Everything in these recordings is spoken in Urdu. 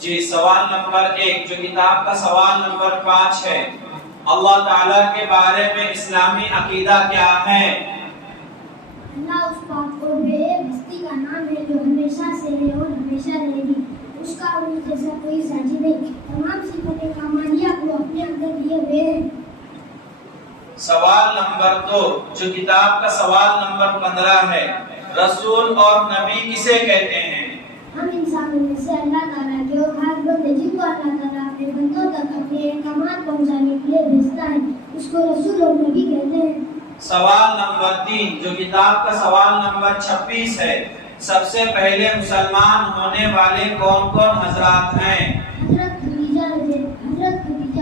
جی سوال نمبر 1 جو کتاب کا سوال نمبر 5 ہے، اللہ تعالیٰ کے بارے میں اسلامی عقیدہ کیا ہے؟ اللہ اس پاک اور بے ہستی کا نام ہے جو ہمیشہ سے ہے اور ہمیشہ رہے گی، اس کا ان جیسا کوئی ساجد نہیں، تمام صفات کمالیہ کو اپنے اندر لیے ہوئے ہیں۔ سوال نمبر 2 جو کتاب کا سوال نمبر 15 ہے، رسول اور نبی کسے کہتے ہیں؟ ہم انسانوں میں سے اللہ تعالیٰ کے اور خاص بندے جن کو اللہ تعالیٰ اپنے بندوں تک اپنے احکامات پہنچانے کے لیے بھیجتا ہے، اس کو رسول اور نبی کہتے ہیں۔ سوال نمبر 3 جو کتاب کا سوال نمبر 26 ہے، سب سے پہلے مسلمان ہونے والے کون کون حضرات ہیں؟ حضرت خدیجہ،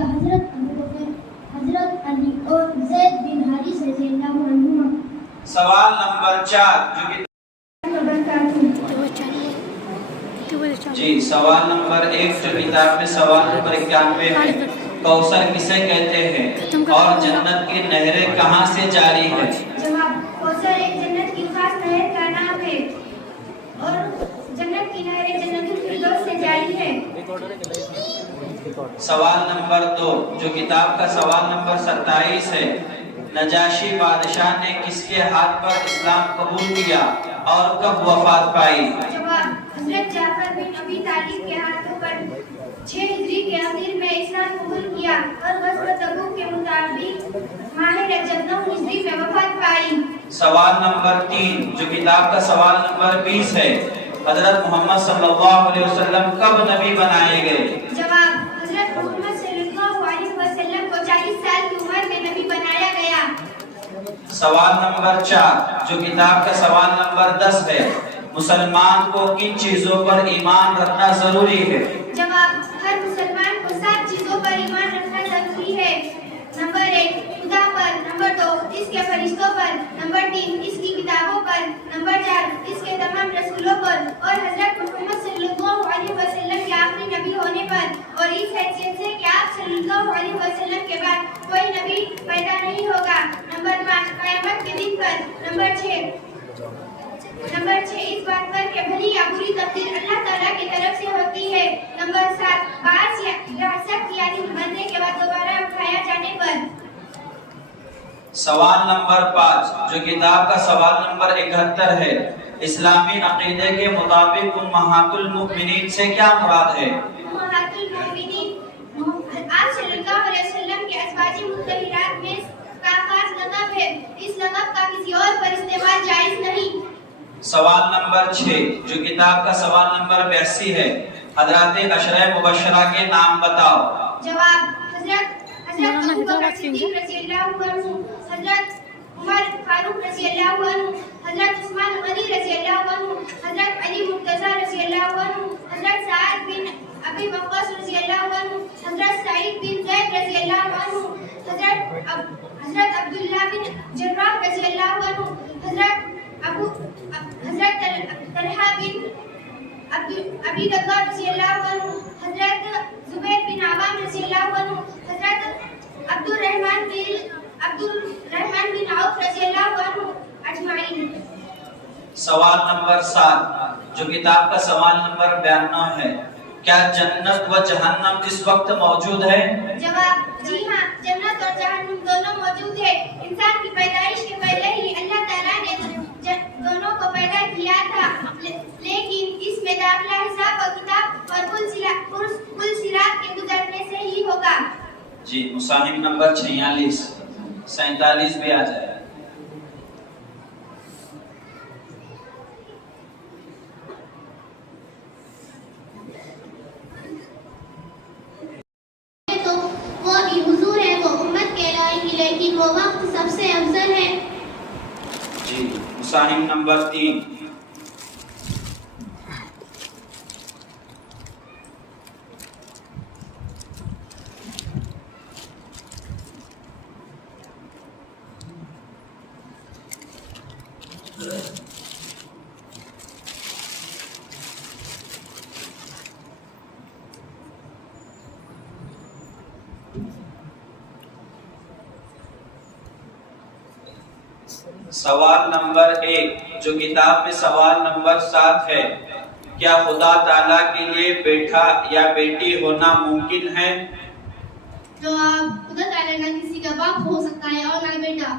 حضرت ابوبکر، حضرت علی اور زید بن حارث رضی اللہ عنہما۔ سوال نمبر 4 جو جی سوال نمبر 1 جو کتاب میں سوال نمبر 91 ہے، کوثر کسے کہتے ہیں اور جنت کی نہریں کہاں سے جاری ہے؟ جواب، کوثر ایک جنت کی خاص نہر کا نام ہے اور جنت کی نہریں جنت الفردوس سے جاری ہے۔ سوال نمبر 2 جو کتاب کا سوال نمبر 27 ہے، نجاشی بادشاہ نے کس کے ہاتھ پر اسلام قبول کیا اور کب وفات پائی؟ جواب، حضرت جعفر بن ابی طالب کے ہاتھوں پر 6 ہجری کے آخر میں اسلام قبول کیا اور غزوہ تبوک کے مطابق ماہ رجب 9 ہجری میں وفات پائی۔ سوال نمبر 3 جو کتاب کا سوال نمبر 20 ہے، حضرت محمد صلی اللہ علیہ وسلم کب نبی بنائے گئے؟ جواب، حضرت محمد صلی اللہ علیہ وسلم کو 40 سال کی عمر میں نبی بنایا گیا۔ سوال نمبر 4 جو کتاب کا سوال نمبر 10 ہے، مسلمان کو کن چیزوں پر ایمان رکھنا ضروری ہے؟ جواب، ہر مسلمان کو 7 چیزوں پر ایمان رکھنا ضروری ہے۔ نمبر 1 خدا پر، نمبر 2 اس کے فرشتوں پر، نمبر 3 اس کی کتابوں پر، نمبر 4 اس کے تمام رسولوں پر اور حضرت محمد صلی اللہ علیہ وسلم کے آخری نبی ہونے پر، اور اس حیثیت سے کہ آپ صلی اللہ علیہ وسلم کے بعد کوئی نبی پیدا نہیں ہوگا۔ نمبر 5 قیامت کے دن پر، نمبر 6 اس بات پر کہ بھلی یا بری تقدیر اللہ تعالیٰ کی طرف سے ہوتی ہے۔ نمبر 7 بعث یا سخت یعنی مرنے کے بعد دوبارہ اٹھایا جانے پر۔ سوال نمبر 5 جو کتاب کا سوال نمبر 71 ہے، اسلامی عقیدے کے مطابق امہات المؤمنین سے کیا مراد ہے؟ امہات المؤمنین آپ صلی اللہ علیہ وسلم کے ازواج مطہرات میں کا خاص لقب ہے، اس لقب کا کسی اور پر استعمال جائز نہیں۔ سوال نمبر 6 جو کتاب کا سوال نمبر 82 ہے، حضرات عشرہ مبشرہ کے نام بتاؤ۔ جواب، حضرت ابوبکر صدیق رضی اللہ عنہ، حضرت عمر فاروق رضی اللہ عنہ، حضرت عثمان غنی رضی اللہ عنہ، حضرت علی مرتضی رضی اللہ عنہ، حضرت سعد بن ابی وقاص رضی اللہ عنہ، حضرت سعید بن زید رضی اللہ عنہ، حضرت عبداللہ بن جراح رضی اللہ عنہ، حضرت طلحہ بن ابی درداء رضی اللہ عنہ، حضرت زبیر بن عوام رضی اللہ عنہ، حضرت عبد الرحمن بن عوف رضی اللہ عنہ اجمعین۔ سوال نمبر 7 جو کتاب کا سوال نمبر 92 ہے، کیا جنت و جہنم اس وقت موجود ہے؟ جواب، جی ہاں، جنت اور جہنم دونوں موجود ہے۔ انسان کی پیدائش کے پہلے ہی اللہ تعالیٰ نے دونوں کو پیدا کیا تھا، لیکن اس میں داخلہ حساب و کتاب اور پل صراط کے گزرنے سے ہی ہوگا۔ جی مصاحب نمبر 46 47 بھی آ جائے۔ تو وہ بھی حضور ہے، وہ امت کہلائیں گی، لیکن وہ وقت سب سے افضل ہے۔ جی مصاحب نمبر 3 سوال نمبر 1 جو کتاب میں سوال نمبر 7 ہے، کیا خدا تعالیٰ کے لیے بیٹا یا بیٹی ہونا ممکن ہے؟ جواب: خدا تعالیٰ نہ کسی کا باپ ہو سکتا ہے اور نہ بیٹا،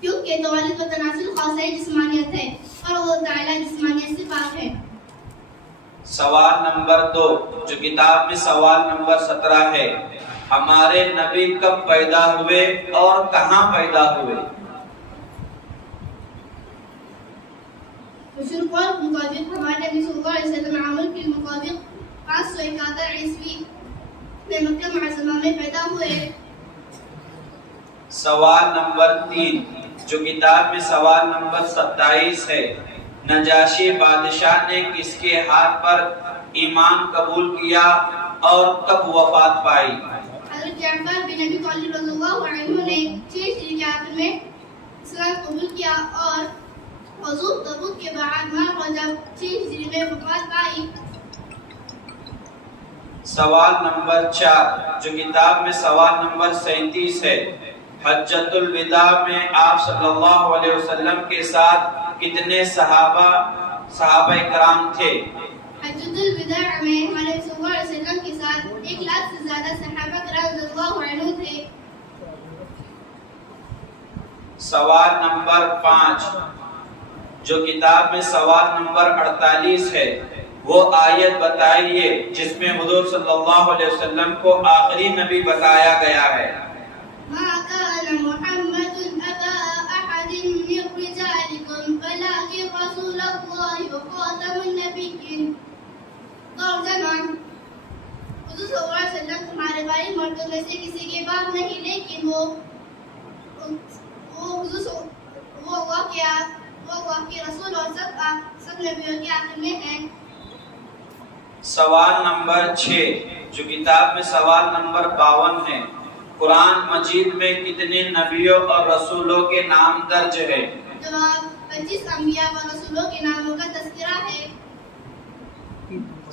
کیونکہ توالد و تناسل خاصہ جسمانیت ہے اور وہ تعالیٰ جسمانیت سے پاک ہے۔ سوال نمبر 2 جو کتاب میں سوال نمبر 17 ہے، ہمارے نبی کب پیدا ہوئے اور کہاں پیدا ہوئے؟ مشہور قول کے مطابق ہمارے نبی صلی اللہ علیہ وسلم عامر کے مطابق 571 عیسوی میں مکہ معظمہ میں پیدا ہوئے۔ سوال نمبر 3 جو کتاب میں سوال نمبر 27 ہے، نجاشی بادشاہ نے کس کے ہاتھ پر ایمان قبول کیا اور کب وفات پائی؟ حضرت جعفر بن ابی طالب رضی اللہ عنہ نے 6 ہجری کے آخر میں اسلام قبول کیا اور حضور تبوک کے بعد ماہ جب 6 ہجری میں وفات پائی۔ سوال نمبر 4 جو کتاب میں سوال نمبر 37 ہے، حجۃ الوداع میں آپ صلی اللہ علیہ وسلم کے ساتھ کتنے صحابہ کرام تھے؟ حجۃ الوداع میں ہمارے صلی اللہ علیہ وسلم کے ساتھ 1 لاکھ سے زیادہ صحابہ کرام رضی اللہ عنہ تھے۔ سوال نمبر 5 جو کتاب میں سوال نمبر 48 ہے، وہ آیت بتائیے جس میں حضور صلی اللہ علیہ وسلم کو آخری نبی بتایا گیا ہے۔ ما كان محمد أبا أحد من رجالكم ولكن رسول الله وخاتم النبيين۔ ترجمہ: حضور صلی اللہ علیہ وسلم تمہارے بھائی مردوں میں سے کسی کے باپ نہیں، لیکن وہ واقعی رسول اور سب نبیوں کے آخر میں ہیں۔ سوال نمبر 6 جو کتاب میں سوال نمبر 52 ہے، قرآن مجید میں کتنے نبیوں اور رسولوں کے نام درج ہے؟ جواب: 25 انبیاء و رسولوں کے ناموں کا تذکرہ ہے۔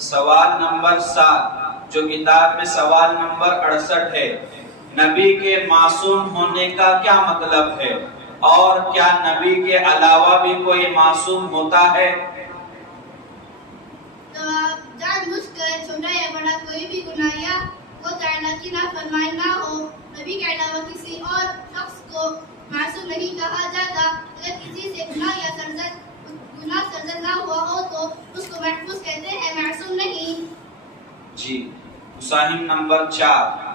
سوال نمبر 7 جو کتاب میں سوال نمبر 68 ہے، نبی کے معصوم ہونے کا کیا مطلب ہے اور کیا نبی کے علاوہ بھی کوئی معصوم ہوتا ہے؟ جواب: جان بوجھ کر چھوٹا یا بڑا کوئی بھی گناہ یا وہ تعالیٰ کی نافرمانی نہ ہو، نبی کے علاوہ کسی اور شخص کو معصوم نہیں کہا جاتا۔ اگر کسی سے گناہ سرزد نہ ہوا ہو تو اس کو محفوظ کہتے ہیں، معصوم نہیں۔ جی، مساہم نمبر 4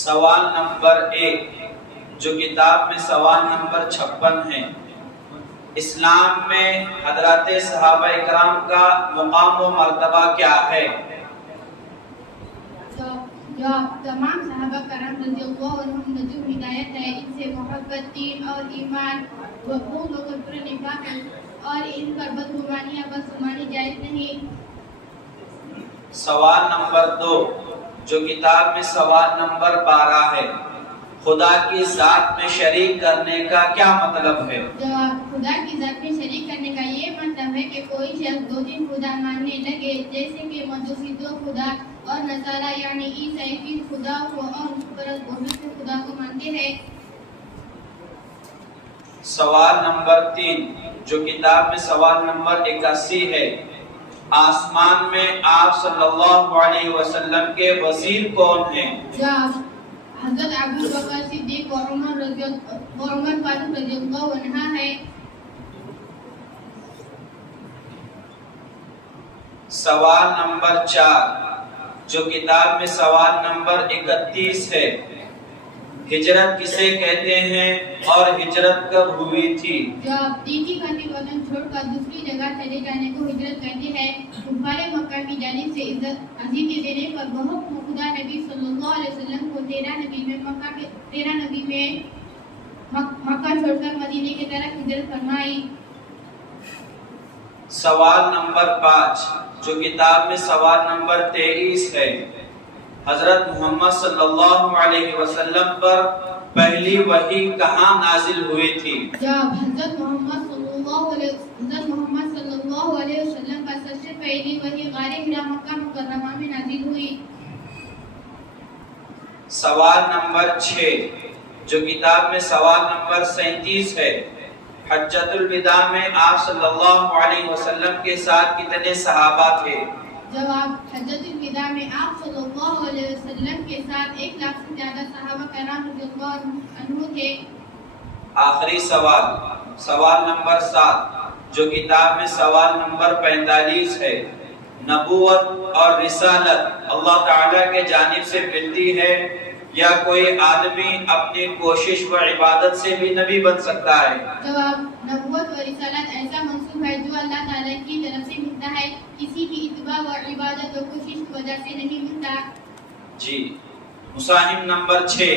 سوال نمبر 1 جو کتاب میں سوال نمبر 56 ہے، اسلام میں حضرات صحابہ کرام کا مقام و مرتبہ کیا ہے؟ جواب: تمام صحابہ کرام رضی اللہ عنہم نے جو ہدایت ہے، ان سے محبت، دین اور ایمان و خون و کفر نفاق ہے اور ان پر بدگمانی یا بدگمانی جائز نہیں۔ سوال نمبر 2 جو کتاب میں سوال نمبر 12 ہے، خدا کی ذات میں شریک کرنے کا کیا مطلب ہے؟ جواب: خدا کی ذات میں شریک کرنے کا یہ مطلب ہے کہ کوئی شخص 2 خدا ماننے لگے، جیسے کہ مجوسی 2 خدا اور نصارہ یعنی عیسائی 3 خدا کو اور بہت سے خدا کو مانتے ہیں۔ سوال نمبر 3 جو کتاب میں سوال نمبر 81 ہے، آسمان میں آپ صلی اللہ علیہ وسلم کے وزیر کون ہیں؟ جواب: حضرت ابوبکر صدیق و عمر فاروق رضی اللہ عنہ ہے۔ سوال نمبر 4 جو کتاب میں سوال نمبر 31 ہے، ہجرت کسے کہتے ہیں اور ہجرت کب ہوئی تھی؟ جواب: دیگی گھاٹی وطن چھوڑ کر دوسری جگہ چلے جانے کو ہجرت کہتے ہیں۔ کفار مکہ کی جانب سے عزت عزیزی دینے پر بہت خدا نبی صلی اللہ علیہ وسلم کو 13 نبی میں مکہ چھوڑ کر مدینے کی طرف ہجرت فرمائی۔ سوال نمبر 5 جو کتاب میں سوال نمبر 23 ہے، حضرت محمد صلی اللہ علیہ وسلم پر پہلی وحی کہاں نازل ہوئی تھی؟ جب حضرت محمد صلی اللہ علیہ وسلم پر سب سے پہلی وحی غار حرا مکہ مکرمہ میں نازل ہوئی۔ سوال نمبر 6 جو کتاب میں سوال نمبر 37 ہے، حجۃ الوداع میں آپ صلی اللہ علیہ وسلم کے ساتھ کتنے صحابہ تھے؟ جواب، حجۃ الوداع میں آپ صلی اللہ علیہ وسلم کے ساتھ 1 لاکھ سے زیادہ صحابہ کرام رضی اللہ عنہ تھے۔ آخری سوال نمبر 7 جو کتاب میں سوال نمبر 45 ہے، نبوت اور رسالت اللہ تعالیٰ کے جانب سے ملتی ہے یا کوئی آدمی اپنی کوشش و عبادت سے بھی نبی بن سکتا ہے؟ جواب، نبوت و رسالت ایسا منصوب ہے جو اللہ تعالیٰ کی طرف سے ملتا ہے، کسی کی اتباع و عبادت و کوشش کی وجہ سے نہیں ملتا۔ جی، مساہم نمبر 6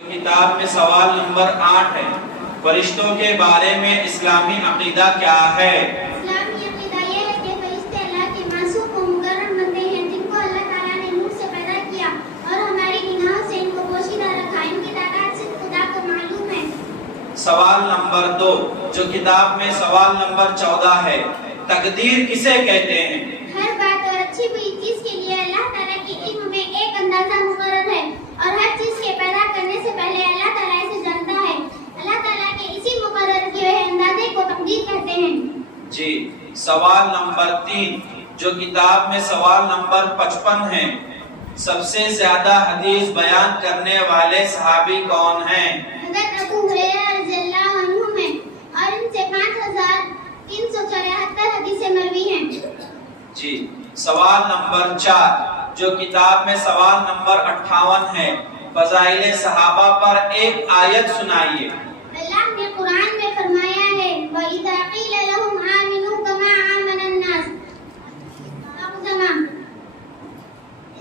کتاب میں سوال نمبر 8 ہے، فرشتوں کے بارے میں اسلامی عقیدہ کیا ہے؟ اسلامی عقیدہ یہ ہے کہ فرشتے اللہ کے معصوم و مقرر بندے ہیں جن کو اللہ تعالیٰ نے نور سے پیدا کیا اور ہماری گناہوں سے ان کو پوشیدہ رکھا۔ ان کی تعداد صرف خدا کو معلوم ہے۔ سوال نمبر 2 جو کتاب میں سوال نمبر 14 ہے، تقدیر کسے کہتے ہیں؟ ہر بات اور اچھی بری چیز کے لیے اللہ تعالیٰ کے علم میں ایک اندازہ مقرر ہے اور ہر چیز کے پیدا کرنے سے پہلے اللہ تعالیٰ اسے جانتا ہے۔ اللہ تعالیٰ کے اسی مقرر کیے ہوئے اندازے کو تقدیر کہتے ہیں۔ جی، سوال نمبر 3 جو کتاب میں سوال نمبر 55 ہے، سب سے زیادہ حدیث بیان کرنے والے صحابی کون ہیں؟ حضرت ابو ہریرہ رضی اللہ عنہ ہیں اور ان سے 5374 حدیثیں مروی ہیں۔ جی، سوال نمبر 4 جو کتاب میں سوال نمبر 58 ہے، فضائل صحابہ پر ایک آیت سنائیے۔ اللہ نے قرآن میں فرمایا ہے وَإِذَا قِيلَ لَهُمْ آمِنُوا كَمَا آمَنَ النَّاسُ۔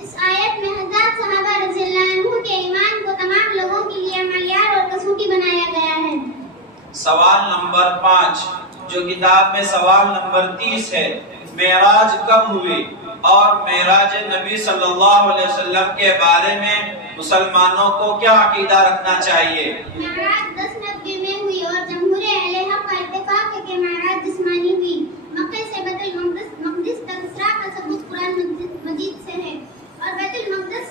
اس آیت میں حضرت صحابہ رضی اللہ عنہ کے ایمان کو تمام لوگوں کے لیے معیار اور کسوٹی بنایا گیا ہے۔ سوال نمبر 5 جو کتاب میں سوال نمبر 30 ہے، معراج کب ہوئی اور معراج نبی صلی اللہ علیہ وسلم کے بارے میں مسلمانوں کو کیا عقیدہ رکھنا چاہیے؟ معراج 1090 میں ہوئی اور جمہور اہل حق کا اتفاق ہے کہ معراج جسمانی ہوئی۔ مکہ سے بیت المقدس تک اسراء کا ثبوت قرآن مجید سے ہے اور بیت المقدس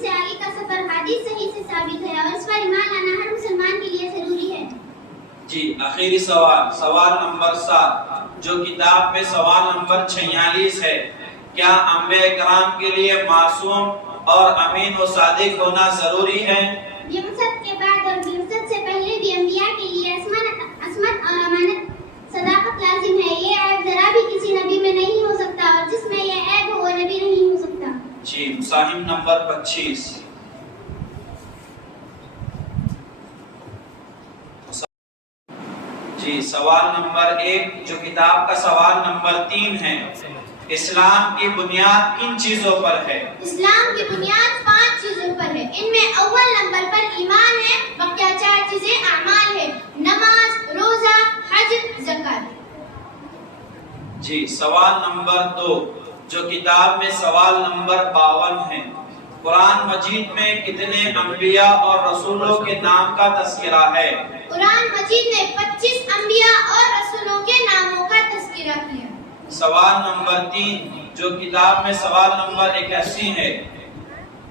سے آگے کا سفر حدیث صحیح سے ثابت ہے اور اس پر ایمان لانا ہر مسلمان کے لیے ضروری ہے۔ جی، آخری سوال نمبر 7 جو کتاب میں سوال نمبر 46 ہے، کیا انبیاء کرام کے لیے معصوم اور امین و صادق ہونا ضروری ہے؟ بعثت کے بعد اور بعثت سے پہلے بھی انبیاء کے لیے عصمت اور امانت صداقت لازم ہے۔ یہ عیب ذرا بھی کسی نبی میں نہیں ہو سکتا اور جس میں یہ عیب ہو وہ نبی نہیں ہو سکتا۔ جی، مساہم نمبر 25 جی، سوال نمبر 1 جو کتاب کا سوال نمبر 3 ہے، اسلام کی بنیاد کن چیزوں پر ہے؟ اسلام کی بنیاد 5 چیزوں پر ہے۔ ان میں اول نمبر پر ایمان ہے، بقیہ 4 چیزیں اعمال ہے، نماز، روزہ، حج، زکات۔ جی، سوال نمبر 2 جو کتاب میں سوال نمبر 52 ہے، قرآن مجید میں کتنے انبیاء اور رسولوں کے نام کا تذکرہ ہے؟ قرآن مجید نے 25 انبیاء اور رسولوں کے ناموں کا تذکرہ کیا۔ سوال نمبر 3 جو کتاب میں سوال نمبر 81 ہے،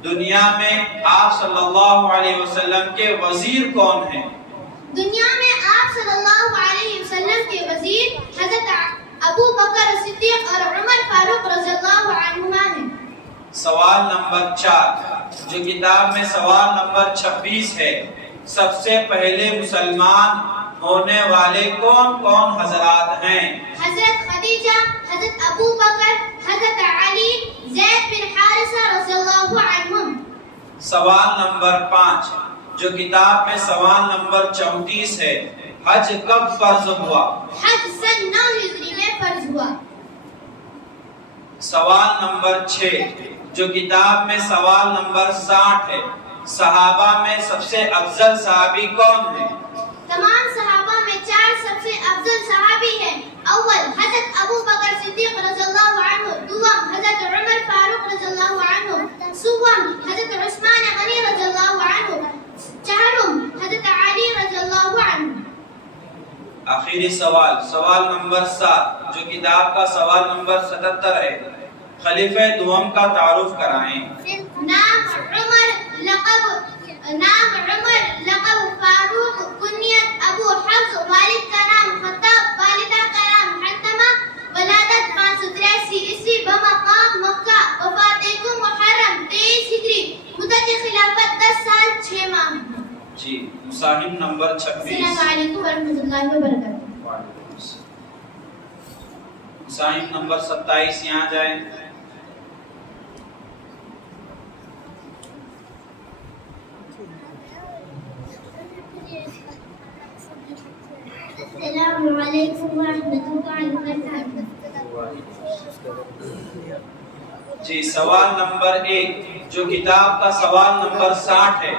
دنیا میں آپ صلی اللہ علیہ وسلم کے وزیر کون ہیں؟ دنیا میں آپ صلی اللہ علیہ وسلم کے وزیر حضرت ابو بکر صدیق اور عمر فاروق رضی اللہ عنہما ہیں۔ سوال نمبر 4 جو کتاب میں سوال نمبر 26 ہے، سب سے پہلے مسلمان ہونے والے کون کون حضرات ہیں؟ حضرت خدیجہ، حضرت ابو بکر، حضرت علی، زید بن حارثہ رضی اللہ عنہم۔ سوال نمبر 5 جو کتاب میں سوال نمبر 34 ہے، حج کب فرض ہوا؟ حج سن 9 ہجری میں فرض ہوا۔ سوال نمبر 6 جو کتاب میں سوال نمبر 60 ہے، صحابہ میں سب سے افضل صحابی کون ہے؟ تمام صحابہ میں 4 سب سے افضل افضل صحابی ہیں؟ اول حضرت ابو بکر صدیق رضی اللہ عنہ، دوم حضرت عمر فاروق رضی اللہ عنہ، سوم حضرت عثمان غنی رضی اللہ عنہ، چہارم حضرت علی رضی اللہ عنہ۔ آخری سوال، سوال نمبر 7 جو کتاب کا سوال نمبر 77 ہے، خلیفہ دوم کا تعارف کرائیں۔ نام عمر، لقب فاروق، کنیت ابو حفص، والد کا نام خطاب، والدہ کا نام حتمہ، ولادت 583 عیسوی بمقام مکہ، وفات محرم 23 ہجری، مدت خلافت 10 سال 6 ماہ۔ جی، مصاحب نمبر 26۔ السلام علیکم ورحمۃ اللہ وبرکاتہ۔ مصاحب نمبر 27 یہاں جائیں۔ السلام علیکم ورحمۃ اللہ وبرکاتہ۔ جی، سوال نمبر 1 جو کتاب کا سوال نمبر 60 ہے،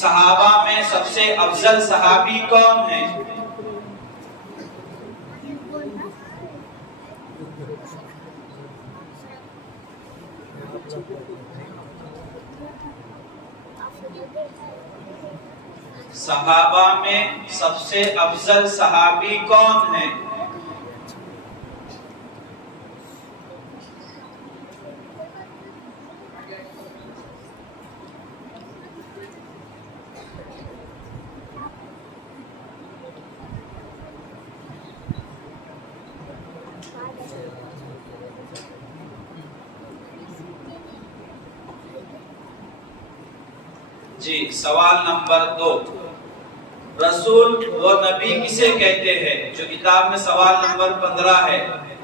صحابہ میں سب سے افضل صحابی کون ہیں؟ صحابہ میں سب سے افضل صحابی کون ہیں؟ جی، سوال نمبر 2 رسول و نبی کسے کہتے ہیں؟ جو کتاب میں سوال نمبر 15 ہے،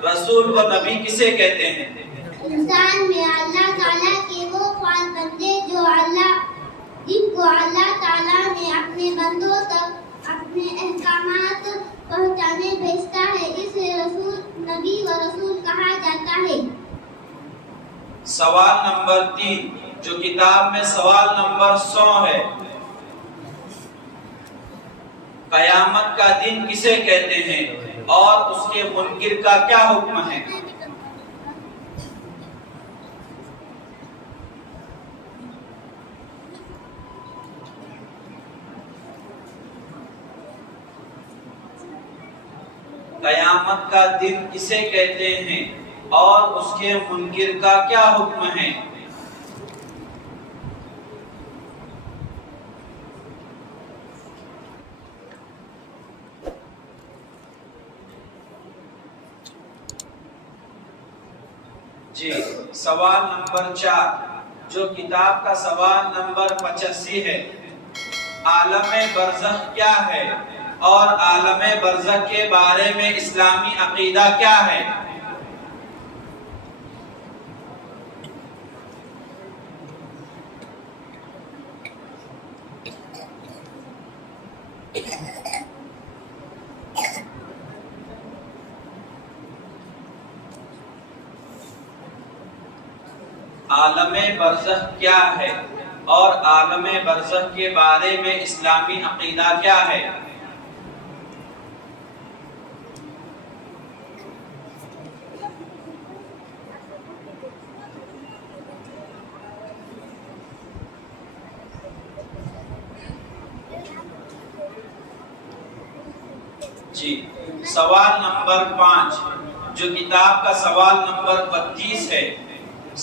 رسول و نبی کسے کہتے ہیں؟ انسان میں اللہ تعالیٰ کے وہ خاص بندے جن کو اللہ تعالیٰ نے اپنے بندوں تک اپنے احکامات پہنچانے بھیجتا ہے، اسے رسول، نبی و رسول کہا جاتا ہے۔ سوال نمبر 3 جو کتاب میں سوال نمبر 100 ہے، قیامت کا دن کسے کہتے ہیں اور اس کے منکر کا کیا حکم ہے؟ قیامت کا دن کسے کہتے ہیں اور اس کے منکر کا کیا حکم ہے؟ جی، سوال نمبر 4 جو کتاب کا سوال نمبر 85 ہے، عالم برزخ کیا ہے اور عالم برزخ کے بارے میں اسلامی عقیدہ کیا ہے؟ عالم برزخ کیا ہے اور عالم برزخ کے بارے میں اسلامی عقیدہ کیا ہے؟ جی، سوال نمبر 5 جو کتاب کا سوال نمبر 32 ہے،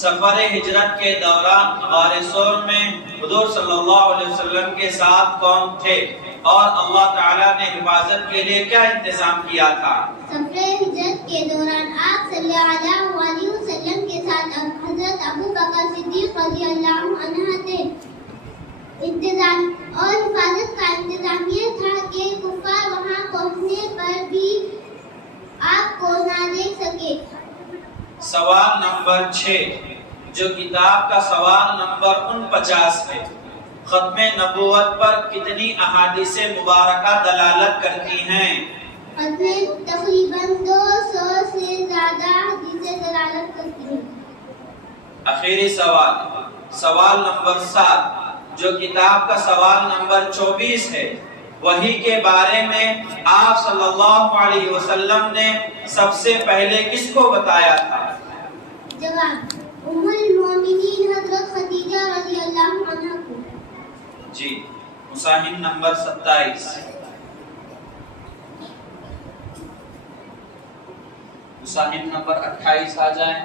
سفر ہجرت کے دوران غار ثور میں حضور صلی اللہ علیہ وسلم کے ساتھ کون تھے اور اللہ تعالیٰ نے حفاظت کے لیے کیا انتظام کیا تھا؟ سفر ہجرت کے دوران آپ صلی اللہ علیہ وسلم کے ساتھ حضرت ابو بکر صدیق رضی اللہ عنہ تھے۔ انتظام اور حفاظت کا انتظام یہ تھا کہ کفار وہاں پہنچنے پر بھی آپ کو نہ دیکھ سکے۔ سوال نمبر 6 جو کتاب کا سوال نمبر 49 ہے، ختم نبوت پر کتنی احادیث مبارکہ دلالت کرتی ہیں؟ ختم تقریباً 200 سے زیادہ حدیثیں دلالت کرتی ہیں۔ آخری سوال، سوال نمبر 7 جو کتاب کا سوال نمبر 24 ہے، وحی کے بارے میں آپ صلی اللہ علیہ وسلم نے سب سے پہلے کس کو بتایا تھا؟ جواب ام المومنین حضرت خدیجہ رضی اللہ عنہا کو. جی مصاحف نمبر 27. مصاحف نمبر 28 آ جائیں.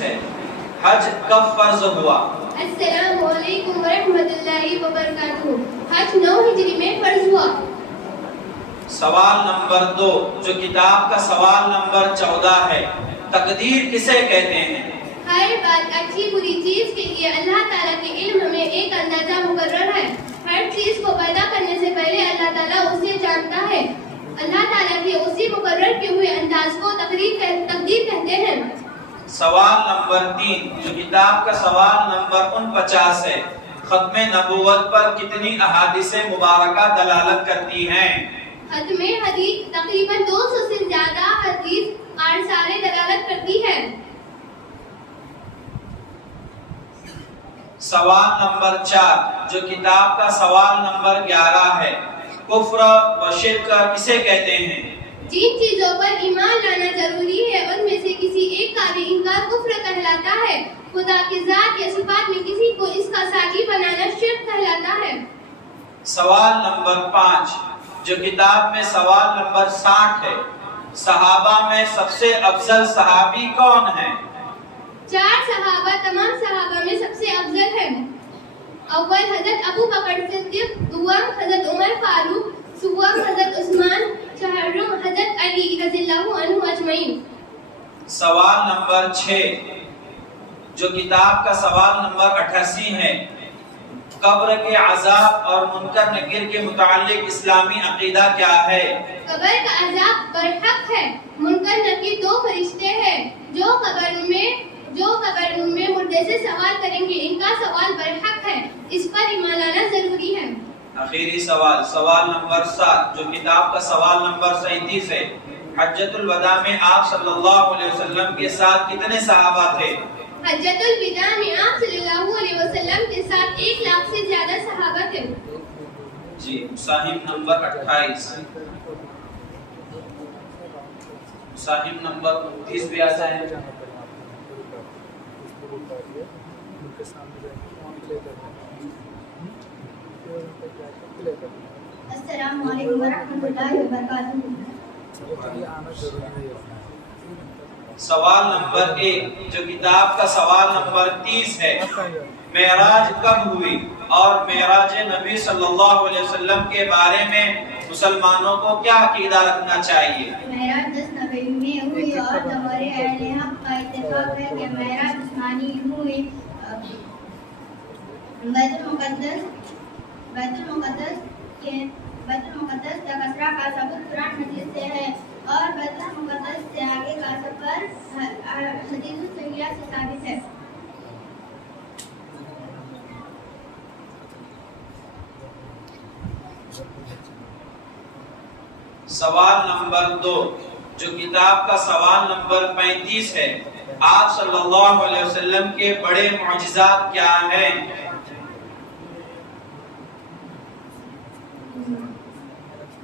ہے حج کب فرض ہوا؟ السلام علیکم ورحمۃ اللہ وبرکاتہ. حج 9 ہجری میں فرض ہوا. سوال نمبر 2 جو کتاب کا سوال نمبر 14 ہے، تقدیر کسے کہتے ہیں؟ ہر بات اچھی بری چیز کے لیے اللہ تعالیٰ کے علم میں ایک اندازہ مقرر ہے. ہر چیز کو پیدا کرنے سے پہلے اللہ تعالیٰ اسے جانتا ہے. اللہ تعالیٰ کے اسی مقرر کیے ہوئے انداز کو تقدیر کہتے ہیں. سوال نمبر 3 جو کتاب کا سوال نمبر 49 ہے، ختم نبوت پر کتنی احادیث مبارکہ دلالت کرتی ہیں؟ ختم حدیث تقریباً 200 سے زیادہ حدیث آثار دلالت کرتی ہے. سوال نمبر 4 جو کتاب کا سوال نمبر 11 ہے، کفر و شرک کسے کہتے ہیں؟ جن چیزوں پر ایمان لانا ضروری ہے ان میں سے کسی ایک کا بھی انکار کفر کہلاتا ہے. خدا کی ذات یا صفات میں کسی کو اس کا ساقی بنانا شرک کہلاتا ہے. سوال نمبر 5 جو کتاب میں سوال نمبر 60 ہے، صحابہ میں سب سے افضل صحابی کون ہیں؟ 4 صحابہ تمام صحابہ میں سب سے افضل ہیں. اول حضرت ابو بکر صدیق، دوم حضرت عمر فاروق، سوم حضرت عثمان، چہارم حضرت علی رضی اللہ عنہ اجمعین. سوال نمبر 6 جو کتاب کا سوال نمبر 88 ہے، قبر کے عذاب اور منکر نکیر کے متعلق اسلامی عقیدہ کیا ہے؟ قبر کا عذاب برحق ہے. منکر نکیر 2 فرشتے ہیں جو قبر میں مردے سے سوال کریں گے. ان کا سوال برحق ہے. اس پر ایمان لانا ضروری ہے. آخری سوال، سوال نمبر 7 جو کتاب کا سوال نمبر 37 ہے، حجۃ الوداع میں آپ صلی اللہ علیہ وسلم کے ساتھ کتنے صحابہ تھے؟ حجۃ الوداع میں آپ صلی اللہ علیہ وسلم کے ساتھ 1 لاکھ سے زیادہ صحابہ تھے. جی مصاحف نمبر 28. مصاحف نمبر 29 بھی ایسا ہے. السلام علیکم ورحمۃ اللہ وبرکاتہ. سوال نمبر 1 جو کتاب کا سوال نمبر 30 ہے، معراج کب ہوئی اور معراج نبی صلی اللہ علیہ وسلم کے بارے میں مسلمانوں کو کیا عقیدہ رکھنا چاہیے؟ معراج 10 نومبر میں ہوئی اور تمام اہل حق کا اتفاق ہے کہ معراج جسمانی ہوئی. بیت المقدس تک اسرا کا ثبوت قرآن حدیث سے ہے اور بیت المقدس سے آگے کا سفر حدیث صحیحہ سے ثابت ہے. سوال نمبر 2 جو کتاب کا سوال نمبر 35 ہے، آپ صلی اللہ علیہ وسلم کے بڑے معجزات کیا ہیں؟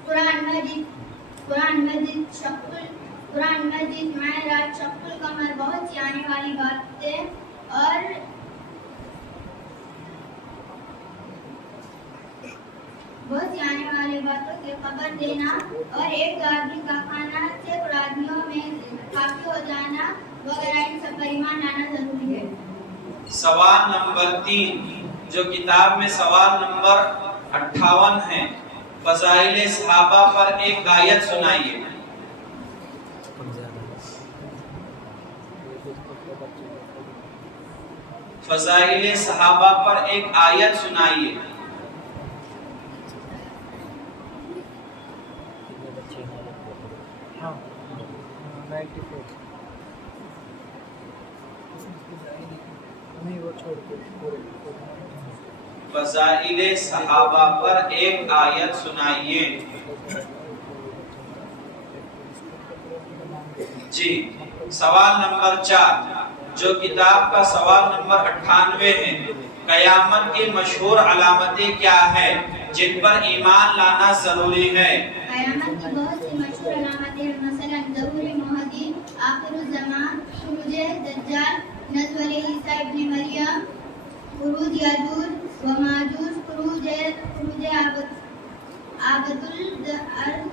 قرآن مجید معراج، شق القمر، بہت سی آنے والی باتیں اور بہت سی آنے والی باتوں کی خبر دینا اور ایک آدمی کا کھانا صرف آدمیوں میں کافی ہو جانا وغیرہ، ان سب پر ایمان لانا ضروری ہے. سوال نمبر 3 جو کتاب میں سوال نمبر 58 ہے، فضائل صحابہ پر ایک آیت سنائیے. فضائل صحابہ پر ایک آیت سنائیے. فضائل صحابہ پر ایک آیت سنائیے. جی سوال نمبر 4 جو کتاب کا سوال نمبر 98 ہے، قیامت کی مشہور علامتیں کیا ہیں جن پر ایمان لانا ضروری ہے؟ قیامت کی بہت سی مشہور علامتیں ہیں، مثلا ظہور مہدی، آخر الزمان، خروج دجال، نزول عیسیٰ ابن مریم، خروج یاجوج و ماجوج، خروج عابد الارض،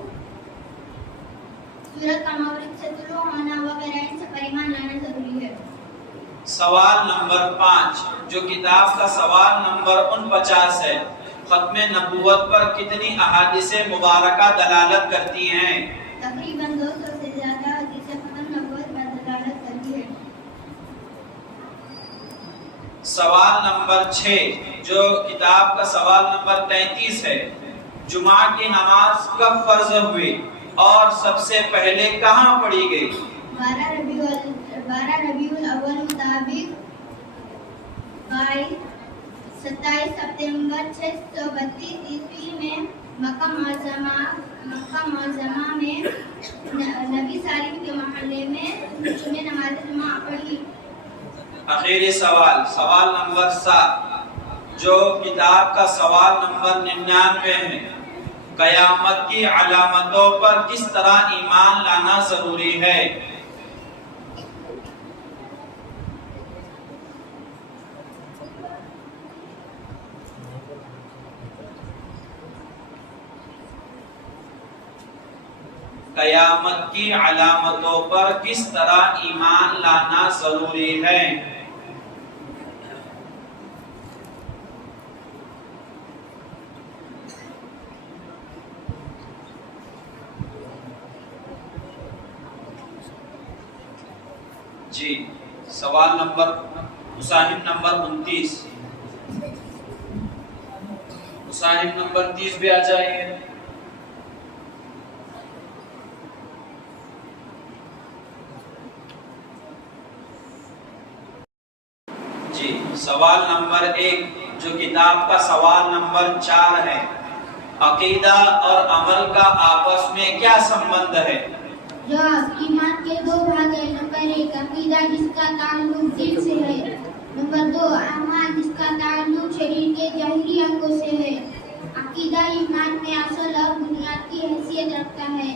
سورج کا مغرب سے طلوع ہونا وغیرہ، ان سے پر ایمان لانا ضروری ہے۔ سوال نمبر 5 جو کتاب کا سوال نمبر 49 ہے، ختم نبوت پر کتنی احادیث مبارکہ دلالت کرتی ہیں؟ تقریباً 200 سے زیادہ حدیثیں ختم نبوت پر دلالت کرتی ہیں۔ سوال نمبر 6 جو کتاب کا سوال نمبر 33 ہے، جمعہ کی نماز کب فرض ہوئی اور سب سے پہلے کہاں پڑھی گئی؟ 12 ربیع الاول مطابق 27 ستمبر 632 عیسوی میں مکہ معظمہ میں نبی سالم کے محلے میں نے نماز جمعہ پڑھی۔ آخری سوال نمبر 7 جو کتاب کا سوال نمبر 99 ہے، قیامت کی علامتوں پر کس طرح ایمان لانا ضروری ہے؟ قیامت کی علامتوں پر کس طرح ایمان لانا ضروری ہے؟ جی، سوال نمبر مصاحف نمبر 29، مصاحف نمبر 30 بھی آ جائیے۔ جی، سوال نمبر 1 جو کتاب کا سوال نمبر 4 ہے، عقیدہ اور عمل کا آپس میں کیا سمبند ہے؟ جواب، ایمان کے 2 بھاگ ہیں۔ نمبر 1 عقیدہ جس کا تعلق دل سے ہے، نمبر 2 اعمال جس کا تعلق شریر کے ظاہری انگوں سے ہے۔ عقیدہ ایمان میں اصل اور بنیاد کی حیثیت رکھتا ہے،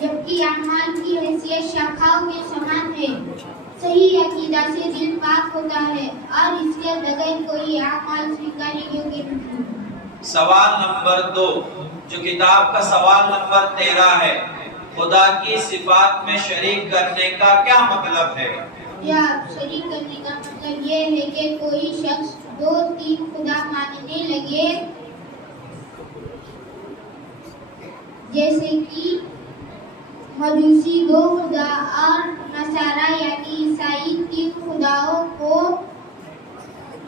جبکہ اعمال کی حیثیت شاخوں کے سمان ہے۔ صحیح عقیدہ سے دل پاک ہوتا ہے اور اس کے بغیر کوئی اعمال سویکارنے یوگیہ نہیں۔ سوال نمبر 2 جو کتاب کا سوال نمبر 13 ہے، خدا کی صفات میں شریک کرنے کا کیا مطلب ہے؟ یا شریک کرنے کا مطلب یہ ہے کہ کوئی شخص 2-3 خدا ماننے لگے، جیسے کہ مجوسی 2 خدا اور نصارہ یعنی عیسائی 3 خداؤں کو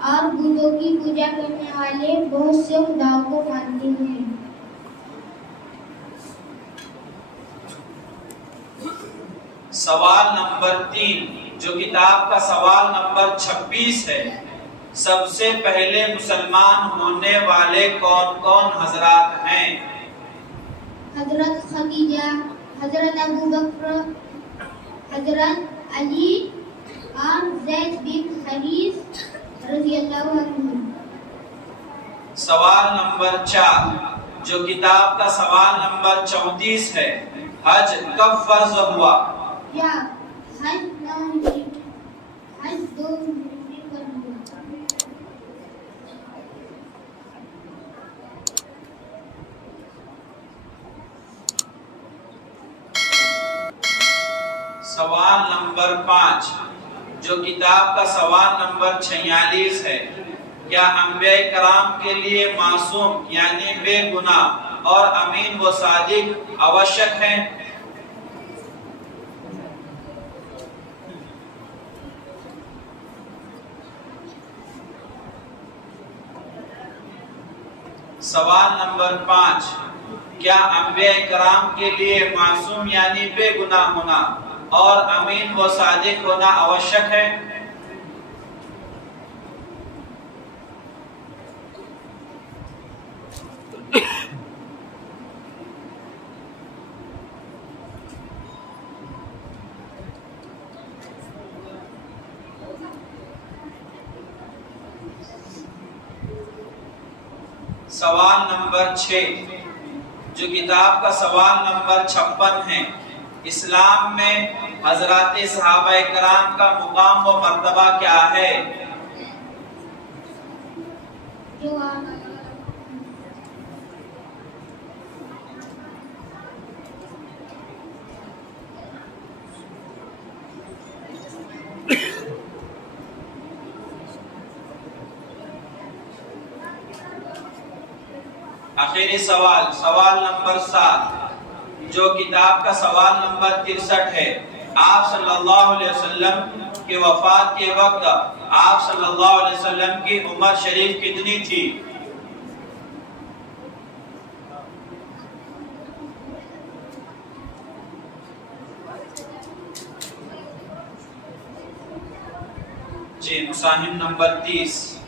اور بتوں کی پوجا کرنے والے بہت سے خداؤں کو مانتے ہیں۔ سوال نمبر 3 جو کتاب کا سوال نمبر 26 ہے، سب سے پہلے مسلمان ہونے والے کون کون حضرات ہیں؟ حضرت خدیجہ، حضرت ابو بکر، حضرت علی اور زید بن حریث رضی اللہ عنہ۔ سوال نمبر 4 جو کتاب کا سوال نمبر 34 ہے، حج کب فرض ہوا؟ یا حج 2 ہجری پر ہوا۔ سوال نمبر 5 جو کتاب کا سوال نمبر 46 ہے، کیا انبیاء کرام کے لیے معصوم یعنی بے گناہ اور امین و صادق آوشک ہیں؟ سوال نمبر 5 کیا انبیاء کرام کے لیے معصوم یعنی بے گناہ ہونا اور امین و صادق ہونا آوشک ہے؟ سوال نمبر 6 جو کتاب کا سوال نمبر 56 ہے، اسلام میں حضرات صحابہ کرام کا مقام و مرتبہ کیا ہے؟ آخری سوال، سوال نمبر 7 جو کتاب کا سوال نمبر 63 ہے، آپ صلی اللہ علیہ وسلم کے وفات کے وقت آپ صلی اللہ علیہ وسلم کی عمر شریف کتنی تھی؟ جی، مساہم نمبر 30